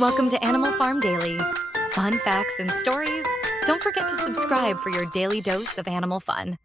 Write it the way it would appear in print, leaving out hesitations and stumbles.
Welcome to Animal Farm Daily. Fun facts and stories. Don't forget to subscribe for your daily dose of animal fun.